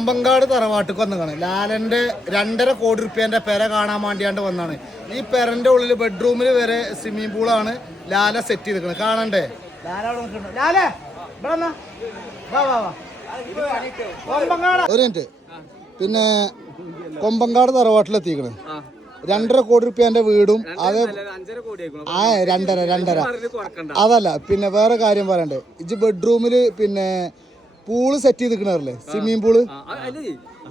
കുമ്പങ്കാട് തറവാട്ടിക്ക് വന്നതാണ്. ലാലന്റെ രണ്ടര കോടി റുപ്യന്റെ പെര കാണാൻ വേണ്ടിയാണ്ട് വന്നാണ് ഈ പെരന്റെ ഉള്ളിൽ ബെഡ്റൂമിൽ വരെ സ്വിമ്മിംഗ് പൂളാണ് ലാല സെറ്റ് ചെയ്തിരിക്കുന്നത് കാണണ്ടേ? ലാല അവിടെ നിൽക്കുന്നുണ്ട്. ലാലേ, ഇവിടെ വാ, വാ, വാ. ഒരു മിനിറ്റ് പിന്നെ കൊമ്പങ്കാട് തറവാട്ടിലെത്തിക്കണ്. രണ്ടര കോടി റുപ്യന്റെ വീടും അത് ആ രണ്ടര രണ്ടര. അതല്ല പിന്നെ വേറെ കാര്യം പറയണ്ടേ? ഇജ് ബെഡ്റൂമിൽ പിന്നെ പൂൾ സെറ്റ് ചെയ്ത് ചെയ്തിക്കണല്ലേ സ്വിമ്മിംഗ് പൂൾ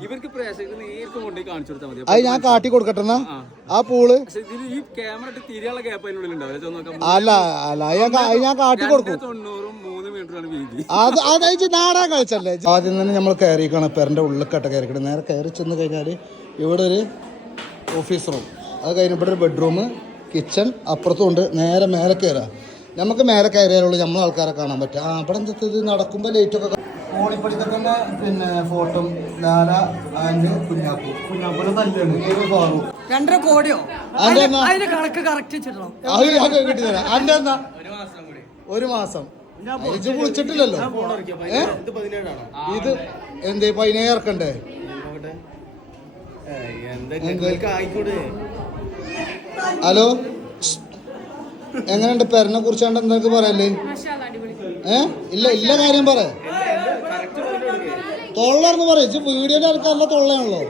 ഇവർക്ക് പ്രേക്ഷകർക്ക് നേരിട്ട് കൊണ്ടുപോയി കാണിച്ചു കൊടുത്താൽ മതി. അത് ഞാൻ കാട്ടി കൊടുക്കട്ടെ? ആ. പൂൾ? ഈ ക്യാമറ ഇട്ട് തിരിയുള്ള ഗ്യാപ്പ് അതിനുള്ളിൽ അല്ല അല്ല ഞാൻ ഞാൻ കാട്ടി കൊടുക്കും. തൊണ്ണൂറും മൂന്ന് മീറ്ററാണ് വീതി. അത് അത് നാടാ നാടാൻ കളിച്ചല്ലേ? ആദ്യം തന്നെ നമ്മൾ കയറിക്കണം പെരന്റെ ഉള്ളിക്കട്ട കയറിക്കണം നേരെ കയറി ചെന്ന് കഴിഞ്ഞാൽ ഇവിടെ ഒരു ഓഫീസ് റൂം അത് കഴിഞ്ഞ് ഇവിടെ ഒരു ബെഡ്റൂം കിച്ചൺ അപ്പുറത്തുണ്ട് നേരെ മേലെ കയറുക. നമുക്ക് മേലെ കയറിയാലുള്ളൂ നമ്മൾ ആൾക്കാരെ കാണാൻ പറ്റുക. ആ അവിടെ എന്താ ഇത് നടക്കുമ്പോൾ ലൈറ്റൊക്കെ പിന്നെ ഫോട്ടോ ലാല ആൻഡ് കുഞ്ഞാപ്പു. കുഞ്ഞാപ്പൂടെ തല്ലാണ്. ഏത് ഫാറു രണ്ടര കോടിയോ? അതിന്റെ അതിന്റെ കണക്ക് കറക്റ്റ് വെച്ചിട്ടുണ്ടോ? കിട്ടിത്തരാം എന്താ ഒരു മാസം. ഇത് വിളിച്ചിട്ടില്ലല്ലോ? ഇത് എന്തേ? പതിനേഴ് ഇറക്കണ്ടേ ഹലോ? എങ്ങനെയുണ്ട്? പെരനെ കുറിച്ചാണ്ട് എന്തൊക്കെ പറയല്ലേ? ഏ? ഇല്ല ഇല്ല കാര്യം പറ. തൊള്ളർന്ന് പറയും വീഡിയോയിൽ ആൾക്കാർ നല്ല തൊള്ളയാണല്ലോ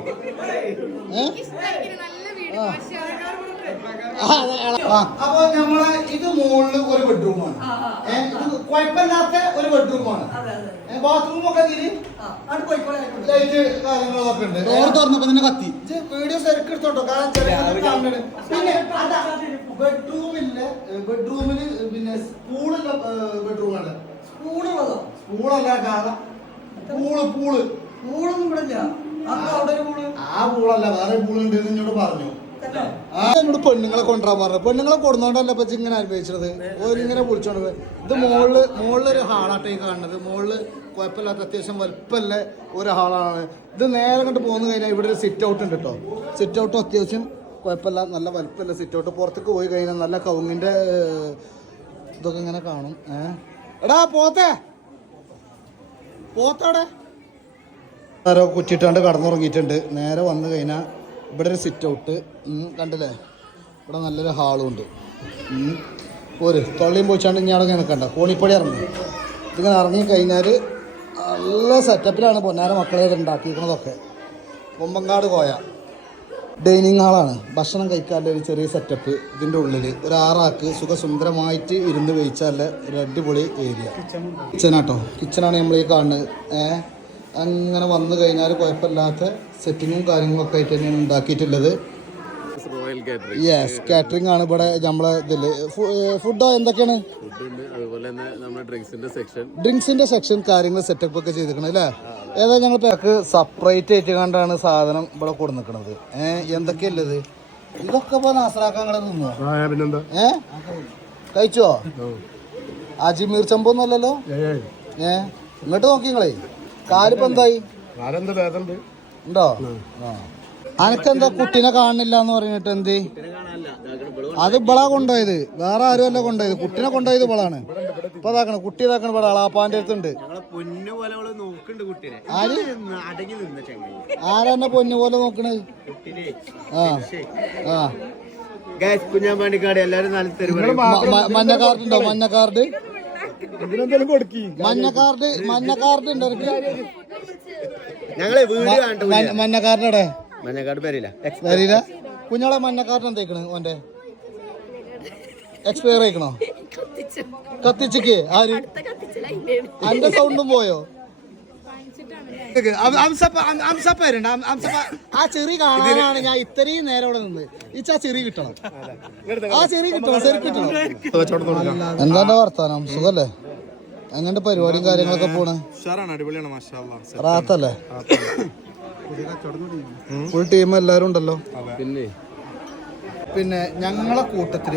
അപ്പൊ നമ്മളെ ഇത് മുകളിൽ ഒരു ബെഡ്റൂമാണ് കുഴപ്പമില്ലാത്ത ഒരു ബെഡ്റൂമാണ് ബാത്റൂം ഒക്കെ ഇതിൽ. ലൈറ്റ് കാര്യങ്ങളൊക്കെ ഉണ്ട് ഡോർ തുറന്നപ്പോ തന്നെ കത്തി വീഡിയോ ശരിക്കും എടുത്തോട്ടോ കാരണം ചെറിയ. പിന്നെ ബെഡ്റൂമില്ല ബെഡ്റൂമിൽ പിന്നെ സ്കൂളിലെ ബെഡ്റൂമാണ് സ്പൂണുള്ളതോ സ്കൂളല്ല കാരണം പൂൾ പൂൾ. പൂളൊന്നും ഇവിടെ ഇല്ല ആ പൂളല്ല വേറെ പൂളുണ്ട് എന്ന് എന്നോട് പറഞ്ഞു. ആ എന്നോട് പെണ്ണുങ്ങളെ കൊണ്ടുവരാൻ പറഞ്ഞു പെണ്ണുങ്ങളെ കൊടുന്നോണ്ടല്ല ഇപ്പൊ ഇങ്ങനെ അനുഭവിച്ചത്? ഓരിങ്ങനെ വിളിച്ചോണ്ട് ഇത് മുകളിൽ മുകളിലൊരു ഹാളാട്ടെ കാണുന്നത്. മുകളിൽ കുഴപ്പമില്ലാത്ത അത്യാവശ്യം വലുപ്പമല്ല ഒരു ഹാളാണ് ഇത് നേരെ കണ്ട് പോന്നു കഴിഞ്ഞാൽ ഇവിടെ ഒരു സിറ്റ് ഔട്ട് ഉണ്ട് കേട്ടോ സിറ്റ് ഔട്ടും അത്യാവശ്യം കുഴപ്പമില്ല നല്ല വലുപ്പമല്ല സിറ്റ് ഔട്ട് പുറത്തേക്ക് പോയി കഴിഞ്ഞാൽ നല്ല കവുങ്ങിന്റെ ഇതൊക്കെ ഇങ്ങനെ കാണും. ഏഹ് എടാ പോത്തേ. പോത്തവിടെ ആരോ കുറ്റിട്ടാണ്ട് കടന്നുറങ്ങിയിട്ടുണ്ട്. നേരെ വന്നു കഴിഞ്ഞാൽ ഇവിടെ ഒരു സിറ്റ് ഔട്ട് കണ്ടില്ലേ? ഇവിടെ നല്ലൊരു ഹാളും ഉണ്ട്. ഒരു തൊള്ളിയും പോയിച്ചാണ്ട് ഇനി അവിടെ നിൽക്കണ്ട കണ്ട കോണിപ്പടി ഇറങ്ങി. ഇതിങ്ങനെ ഇറങ്ങി കഴിഞ്ഞാൽ നല്ല സെറ്റപ്പിലാണ് പൊന്നാര മക്കളെ ഉണ്ടാക്കിയിരിക്കുന്നതൊക്കെ കൊമ്പങ്കാട് കോയ ഡൈനിങ് ഹാളാണ്. ഭക്ഷണം കഴിക്കാനുള്ള ഒരു ചെറിയ സെറ്റപ്പ് ഇതിന്റെ ഉള്ളിൽ ഒരു ആറാക്ക് സുഖസുന്ദരമായിട്ട് ഇരുന്ന് കഴിച്ചാൽ ഒരു അടിപൊളി ഏരിയ കിച്ചനാട്ടോ കിച്ചണാണ് നമ്മൾ ഈ കാണുന്നത്. അങ്ങനെ വന്നു കഴിഞ്ഞാൽ കുഴപ്പമില്ലാത്ത സെറ്റിങ്ങും കാര്യങ്ങളൊക്കെ ആയിട്ട് തന്നെയാണ് ഉണ്ടാക്കിയിട്ടുള്ളത്. യെസ് കാറ്ററിംഗ് ആണ് ഇവിടെ നമ്മളെ ഇതിൽ ഫുഡോ എന്തൊക്കെയാണ്? ഡ്രിങ്ക്സിന്റെ സെക്ഷൻ ഡ്രിങ്ക്സിന്റെ സെക്ഷൻ കാര്യങ്ങൾ സെറ്റപ്പ് ഒക്കെ ചെയ്തിരിക്കണം അല്ലേ? ഏതാ ഞങ്ങൾ പേക്ക് സെപ്പറേറ്റ് ആയിട്ട് കണ്ടാണ് സാധനം ഇവിടെ കൊടു നിൽക്കുന്നത് ഏഹ് എന്തൊക്കെയല്ലത്? ഇതൊക്കെ ഇപ്പൊ നാസറാക്കാൻ കട കഴിച്ചോ? അജിമീർ ചമ്പൊന്നും അല്ലല്ലോ ഏ ഇങ്ങോട്ട് നോക്കിങ്ങളേ കാലിപ്പോ എന്തായി? ഉണ്ടോ? ആ. അനക്കെന്താ കുട്ടീനെ കാണുന്നില്ല എന്ന് പറഞ്ഞിട്ട് എന്ത്? അത് ഇബളാ കൊണ്ടുപോയത്. വേറെ ആരും അല്ല കൊണ്ടുപോയത്. കുട്ടീനെ കൊണ്ടുപോയത് ഇവളാണ്. ഇപ്പൊ ഇതാക്കണം കുട്ടി ഇതാക്കണം ഇവിടെ അളാപ്പാന്റെ അടുത്തുണ്ട് പൊന്നു പോലെ അവൾ നോക്കുന്നുണ്ട് കുട്ടീനെ. ആര്? ആരെന്നെ പൊന്നു പോലെ നോക്കണ് കുട്ടീനെ. ആ. ആ. ഗൈസ് കുഞ്ഞാമ്പാണ്ടിക്കാട് എല്ലാരും നല്ല തെരുവ് മ- മ- മഞ്ഞ കാർഡ് ഉണ്ടോ? മഞ്ഞ കാർഡ് മഞ്ഞ കാർഡ് മഞ്ഞ കാർഡ് ഉണ്ടോ ഞങ്ങളെ വീട് കണ്ടു മഞ്ഞ- കാർഡ് എവിടെ? മഞ്ഞക്കാട് പേരില്ല പേരില്ല കുഞ്ഞോളെ മഞ്ഞ കാർഡ് എന്തേക്കണ് ഓന്റെ. എക്സ്പയർ ആയിക്കണോ? കത്തിച്ചിക്ക്. ആര്? അന്റെ സൗണ്ടും പോയോ? ആ ചെറി കാണാനാണ് ഞാൻ ഇത്രയും നേരം ഇവിടെ നിന്ന്. ഇച്ച ആ ചെറി കിട്ടണം. ആ ചെറി കിട്ടണം ചെറി കിട്ടണം. എന്താ വർത്താനം? സുഖല്ലേ? എങ്ങനെ പരിപാടിയും കാര്യങ്ങളൊക്കെ പോണേ? ഉഷാറാണ് അടിപൊളിയാണ് മാഷാ റാത്തല്ലേ. ഫുൾ ടീം എല്ലാരും ഉണ്ടല്ലോ. പിന്നെ? പിന്നെ ഞങ്ങളെ കൂട്ടത്തിൽ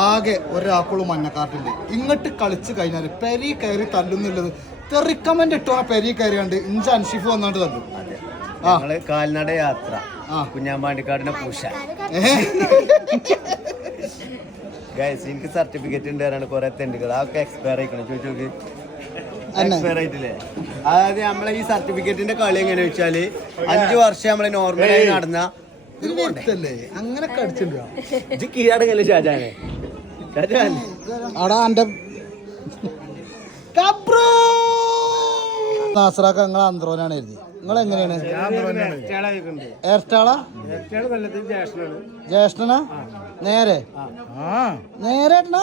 ആകെ ഒരാക്കുള്ള മഞ്ഞക്കാട്ടില്ല ഇങ്ങോട്ട് കളിച്ച് കഴിഞ്ഞാൽ പെരി കയറി തല്ലുന്നുള്ളത്. തെറിക്കമന്റ് ഇട്ടോ ആ പെരി കയറി കണ്ട് ഇഞ്ച് അൻഷിഫ് വന്നാണ്ട് തല്ലും. ഞങ്ങൾ കാൽനട യാത്ര. ആ. കുഞ്ഞാമ്പാണ്ടിക്കാടിനെ പൂശ. ഗൈസ് എനിക്ക് സർട്ടിഫിക്കറ്റ് ഉണ്ട് കുറെ തെണ്ടുകൾ അതൊക്കെ എക്സ്പയർ ആയിക്കണം. ചോദിച്ചു നോക്ക്. എക്സ്പയർ ആയിട്ടില്ലേ? അതായത് നമ്മളെ ഈ സർട്ടിഫിക്കറ്റിന്റെ കളി എങ്ങനെ വെച്ചാൽ അഞ്ചു വർഷം നമ്മളെ നോർമലായി നടന്ന. ഇത് വെറുത്തല്ലേ? അങ്ങനെ കടിച്ചിട്ടുണ്ടോ ഇത് കീഴടങ്ങല്ലേ ഷാജാനെ? ഷാജാൻ. അവിടെ എന്റെ നാസറാക്ക നിങ്ങൾ ആന്ധ്രോനാണ് എഴുതി നിങ്ങൾ എങ്ങനെയാണ്? എയർസ്റ്റാളാ ജ്യേഷ്ഠനാ നേരെ? നേരെ ഏട്ടനാ?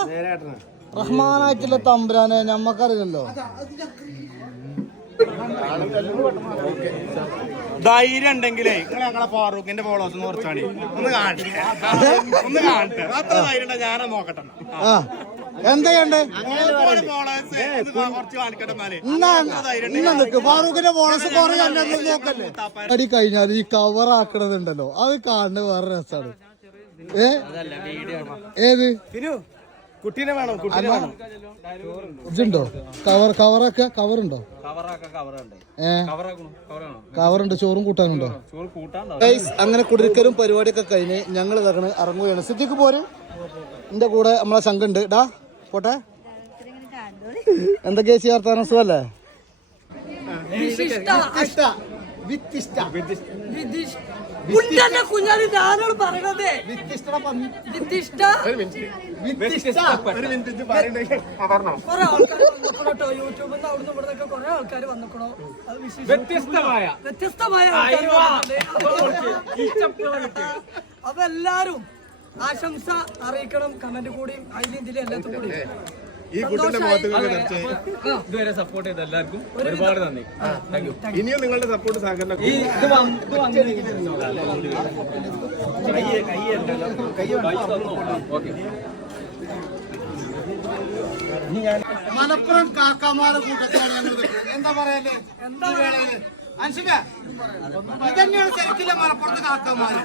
റഹ്മാനായിട്ടുള്ള തമ്പുരാനെ ഞമ്മക്കറിയില്ലല്ലോ. ധൈര്യം ഉണ്ടെങ്കിലേ നിങ്ങൾ ഞങ്ങളെ ഫാറൂഖിന്റെ ഫോളോസ് കുറച്ചാണ് ഒന്ന് കാണട്ടെ ഒന്ന് കാണട്ടെ അത്ര ധൈര്യം ഉണ്ടോ? ഞാനത് നോക്കട്ടെ ആ. എന്താ ചെയ്യണ്ടേ? ഓലെ followers കുറച്ച് കാണിക്കട്ടെ എന്നാലേ. എന്നാ അത്ര നിക്ക്. ഫാറൂഖിന്റെ ബോണസ് കുറെ നോക്കല്ലേ? അടി കഴിഞ്ഞാൽ ഈ കവർ ആക്കണതുണ്ടല്ലോ. അത് കാണുന്നത് വേറെ രസമാണ് ഏ? ഏത്? കുട്ടീനെ വേണം? കുട്ടീനെ വേണം? ഇതുണ്ടോ? കവർ കവറൊക്കെ കവർ ഉണ്ടോ കവറാക്ക കവറുണ്ട് കവറുണ്ട്. ചോറും കൂട്ടാനുണ്ടോ? അങ്ങനെ കുടിരിക്കലും പരിപാടിയൊക്കെ കഴിഞ്ഞ് ഞങ്ങൾ ഇതാക്കണ് ഇറങ്ങുകയാണ്. സിദ്ധിക്ക് പോരെ. എന്റെ കൂടെ നമ്മളെ ശങ്കുണ്ട് ഡാ പോട്ടെ. എന്തൊക്കെയാ ചെയ്യാ വർത്താനം? സുഖല്ലേ? വിശിഷ്ട. കുഞ്ഞന്റെ കുഞ്ഞാലി ഞാനോട് പറയണത്. കൊറേ ആൾക്കാർ യൂട്യൂബിൽ നിന്ന് അവിടുന്ന് ഇവിടുന്നൊക്കെ കൊറേ ആൾക്കാർ വന്നിക്കണോ? അത് വിശേഷം വ്യത്യസ്തമായ. വ്യത്യസ്തമായ ആൾക്കാർ അപ്പൊ എല്ലാരും ആശംസ അറിയിക്കണം. കമന്റ് കൂടിയും അതിലും ഇതിലും എല്ലാത്തും കൂടി ഈ കുട്ടിന്റെ മുഖത്ത് തെറിച്ച് ഇതുവരെ സപ്പോർട്ട് ചെയ്ത എല്ലാവർക്കും ഒരുപാട് നന്ദി. താങ്ക് യു ഇനിയും നിങ്ങളുടെ സപ്പോർട്ട് സഹകരണം ഈ ഇത് വന്ന് ഇത് വന്നില്ലെങ്കിൽ ഓക്കെ മലപ്പുറം കാക്കാമാരുടെ കൂട്ടത്തിലാണ് ഞങ്ങൾ നിൽക്കുന്നത്. എന്താ പറയല്ലേ എന്താ വേണേൽ അൻഷിക ഇതന്നെയാണ് ശരിക്കില്ല മലപ്പുറത്ത് കാക്കാമാര്.